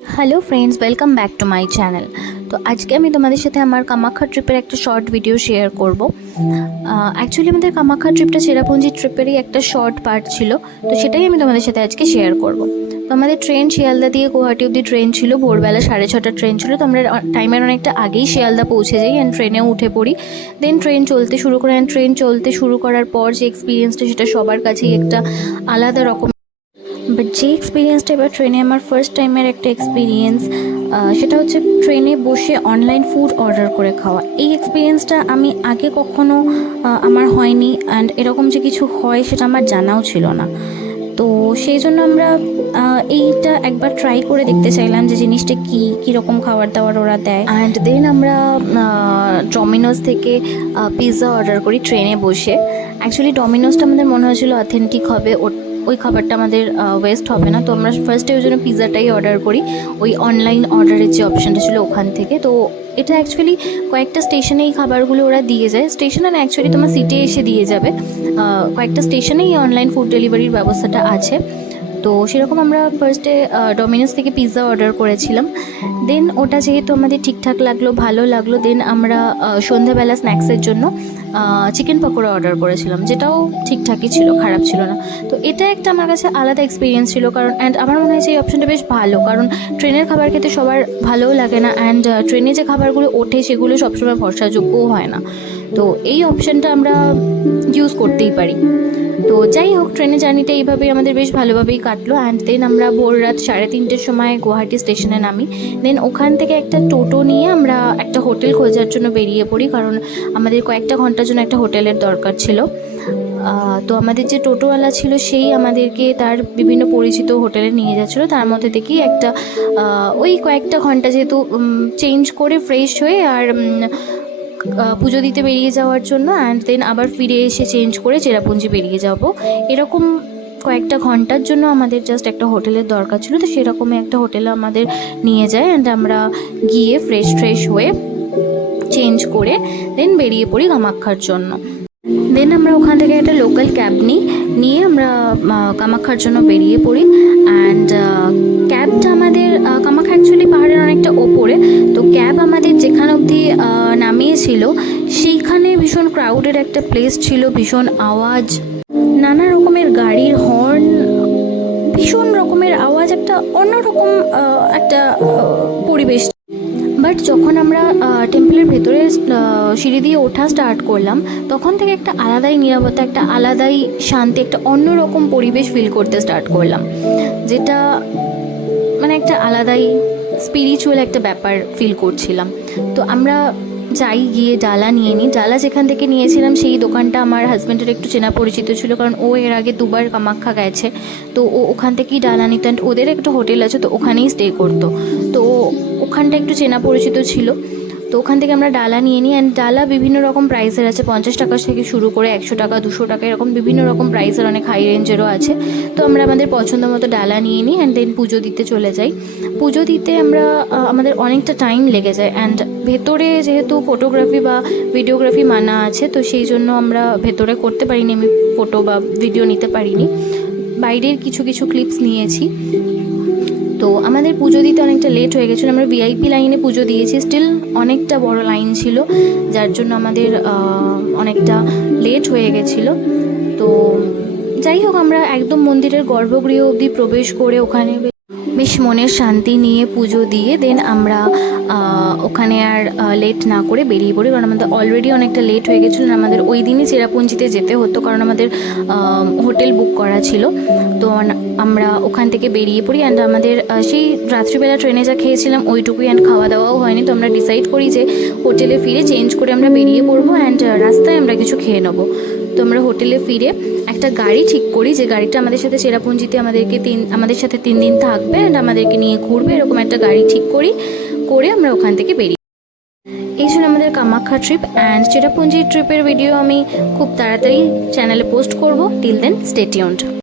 Hello friends, welcome back to my channel. তো আজকে আমি তোমাদের সাথে আমার কামাখ্যা ট্রিপের একটা শর্ট ভিডিও শেয়ার করব। অ্যাকচুয়ালি আমাদের কামাখ্যা ট্রিপটা চেরাপুঞ্জি ট্রিপেরই একটা শর্ট পার্ট ছিল, তো সেটাই আমি তোমাদের সাথে আজকে শেয়ার করব। তো আমাদের ট্রেন শিয়ালদা দিয়ে গুয়াহাটি অব্দি ট্রেন ছিল, ভোরবেলা 6:30টার ট্রেন ছিল। তো আমরা টাইমের অনেকটা আগেই শিয়ালদা পৌঁছে যাই অ্যান্ড ট্রেনেও উঠে পড়ি। দেন ট্রেন চলতে শুরু করে, অ্যান্ড ট্রেন চলতে শুরু করার পর যে এক্সপিরিয়েন্সটা, সেটা সবার কাছেই একটা আলাদা রকম। বাট যে এক্সপিরিয়েন্সটা এবার ট্রেনে আমার ফার্স্ট টাইমের একটা এক্সপিরিয়েন্স, সেটা হচ্ছে ট্রেনে বসে অনলাইন ফুড অর্ডার করে খাওয়া। এই এক্সপিরিয়েন্সটা আমি আগে কখনো আমার হয়নি, অ্যান্ড এরকম যে কিছু হয় সেটা আমার জানাও ছিল না। তো সেই জন্য আমরা এইটা একবার ট্রাই করে দেখতে চাইলাম যে জিনিসটা কীরকম খাবার দাবার ওরা দেয়। অ্যান্ড দেন আমরা ডমিনোজ থেকে পিৎজা অর্ডার করি ট্রেনে বসে। অ্যাকচুয়ালি ডমিনোজটা আমাদের মনে হয়েছিল অথেন্টিক হবে, ওই খাবারটা আমাদের ওয়েস্ট হবে না। তো আমরা ফার্স্টে ওই জন্য পিৎজাটাই অর্ডার করি, ওই অনলাইন অর্ডারের যে অপশানটা ছিল ওখান থেকে। তো এটা অ্যাকচুয়ালি কয়েকটা স্টেশনে এই খাবারগুলো ওরা দিয়ে যায়, স্টেশনে না, অ্যাকচুয়ালি তোমার সিটে এসে দিয়ে যাবে। কয়েকটা স্টেশনেই অনলাইন ফুড ডেলিভারির ব্যবস্থাটা আছে। তো সেরকম আমরা ফার্স্টে ডমিনোজ থেকে পিৎজা অর্ডার করেছিলাম। দেন ওটা যেহেতু আমাদের ঠিকঠাক লাগলো, ভালো লাগলো, দেন আমরা সন্ধ্যাবেলা স্ন্যাক্সের জন্য চিকেন পকোড়া অর্ডার করেছিলাম, যেটাও ঠিকঠাকই ছিল, খারাপ ছিল না। তো এটা একটা আমার কাছে আলাদা এক্সপিরিয়েন্স ছিল, কারণ অ্যান্ড আমার মনে হয় যে এই অপশানটা বেশ ভালো, কারণ ট্রেনের খাবার খেতে সবার ভালোও লাগে না, অ্যান্ড ট্রেনে যে খাবারগুলো ওঠে সেগুলো সবসময় ভরসাযোগ্যও হয় না। তো এই অপশানটা আমরা ইউজ করতেই পারি। তো যাই হোক, ট্রেনের জার্নিটা এইভাবেই আমাদের বেশ ভালোভাবেই কাটলো। অ্যান্ড দেন আমরা ভোর রাত 3:30টের সময় গুয়াহাটি স্টেশনে নামি। দেন ওখান থেকে একটা টোটো নিয়ে আমরা একটা হোটেল খোঁজার জন্য বেরিয়ে পড়ি, কারণ আমাদের কয়েকটা ঘন্টার জন্য একটা হোটেলের দরকার ছিল। তো আমাদের যে টোটোওয়ালা ছিল সেই আমাদেরকে তার বিভিন্ন পরিচিত হোটেলে নিয়ে যাচ্ছিলো। তার মধ্যে দেখি একটা ওই কয়েকটা ঘন্টা যেহেতু চেঞ্জ করে ফ্রেশ হয়ে আর পুজো দিতে বেরিয়ে যাওয়ার জন্য, অ্যান্ড দেন আবার ফিরে এসে চেঞ্জ করে চেরাপুঞ্জি বেরিয়ে যাব, এরকম কয়েকটা ঘন্টার জন্য আমাদের জাস্ট একটা হোটেলের দরকার ছিল। তো সেরকমই একটা হোটেলে আমাদের নিয়ে যায়, অ্যান্ড আমরা গিয়ে ফ্রেশ হয়ে চেঞ্জ করে দেন বেরিয়ে পড়ি কামাখ্যার জন্য। দেন আমরা ওখান থেকে একটা লোকাল ক্যাব নিয়ে আমরা কামাখ্যার জন্য বেরিয়ে পড়ি। অ্যান্ড ক্যাবটা আমাদের কামাখ্যা অ্যাকচুয়ালি পাহাড়ের অনেকটা ওপরে, তো ক্যাব আমাদের যেখানে অবধি নামিয়েছিল সেইখানে ভীষণ ক্রাউডের একটা প্লেস ছিল, ভীষণ আওয়াজ, নানা রকমের গাড়ির হর্ন, ভীষণ রকমের আওয়াজ, একটা অন্যরকম একটা পরিবেশ। বাট যখন আমরা টেম্পলের ভেতরে সিঁড়ি দিয়ে ওঠা স্টার্ট করলাম, তখন থেকে একটা আলাদাই নীরবতা, একটা আলাদাই শান্তি, একটা অন্যরকম পরিবেশ ফিল করতে স্টার্ট করলাম, যেটা মানে একটা আলাদাই স্পিরিচুয়াল একটা ব্যাপার ফিল করছিলাম। তো আমরা গিয়ে ডালা নিয়ে নিই। ডালা যেখান থেকে নিয়েছিলাম সেই দোকানটা আমার হাজব্যান্ডের একটু চেনা পরিচিত ছিল, কারণ ও এর আগে 2বার কামাখ্যা গেছে। তো ও ওখান থেকেই ডালা নিত, অ্যান্ড ওদের একটা হোটেল আছে, তো ওখানেই স্টে করতো। তো ওখানটা একটু চেনা পরিচিত ছিল। তো ওখান থেকে আমরা ডালা নিয়ে নিই, অ্যান্ড ডালা বিভিন্ন রকম প্রাইসের আছে, 50 টাকা থেকে শুরু করে 100 টাকা, 200 টাকা, এরকম বিভিন্ন রকম প্রাইসের, অনেক হাই রেঞ্জেরও আছে। তো আমরা আমাদের পছন্দ মতো ডালা নিয়ে নিই, অ্যান্ড দেন পুজো দিতে চলে যাই। পুজো দিতে আমরা আমাদের অনেকটা টাইম লেগে যায়, অ্যান্ড ভেতরে যেহেতু ফটোগ্রাফি বা ভিডিওগ্রাফি মানা আছে, তো সেই জন্য আমরা ভেতরে করতে পারিনি, আমি ফটো বা ভিডিও নিতে পারিনি, বাইরের কিছু ক্লিপস নিয়েছি। তো আমাদের পুজো দিতে অনেকটা লেট হয়ে গেছিলো, আমরা ভিআইপি লাইনে পুজো দিয়েছি, স্টিল অনেকটা বড় লাইন ছিল, যার জন্য আমাদের অনেকটা লেট হয়ে গেছিলো। তো যাই হোক, আমরা একদম মন্দিরের গর্ভগৃহ অবধি প্রবেশ করে ওখানে বেশ মনের শান্তি নিয়ে পুজো দিয়ে দেন আমরা ওখানে আর লেট না করে বেরিয়ে পড়ি, কারণ আমাদের অলরেডি অনেকটা লেট হয়ে গেছিলো। আমাদের ওই দিনই চেরাপুঞ্জিতে যেতে হতো, কারণ আমাদের হোটেল বুক করা ছিল। তো আমরা ওখান থেকে বেরিয়ে পড়ি, অ্যান্ড আমাদের সেই রাত্রিবেলা ট্রেনে যা খেয়েছিলাম ওইটুকুই, অ্যান্ড খাওয়া দাওয়াও হয়নি। তো আমরা ডিসাইড করি যে হোটেলে ফিরে চেঞ্জ করে আমরা বেরিয়ে পড়বো, অ্যান্ড রাস্তায় আমরা কিছু খেয়ে নেবো। তো আমরা হোটেলে ফিরে একটা গাড়ি ঠিক করি, যে গাড়িটা আমাদের সাথে চেরাপুঞ্জিতে আমাদের সাথে 3 দিন থাকবে, অ্যান্ড আমাদেরকে নিয়ে ঘুরবে, এরকম একটা গাড়ি ঠিক করে আমরা ওখান থেকে বেরিয়ে। এই ছিল আমাদের কামাখ্যা ট্রিপ, অ্যান্ড চেরাপুঞ্জি ট্রিপের ভিডিও আমি খুব তাড়াতাড়ি চ্যানেলে পোস্ট করব। Till then stay tuned.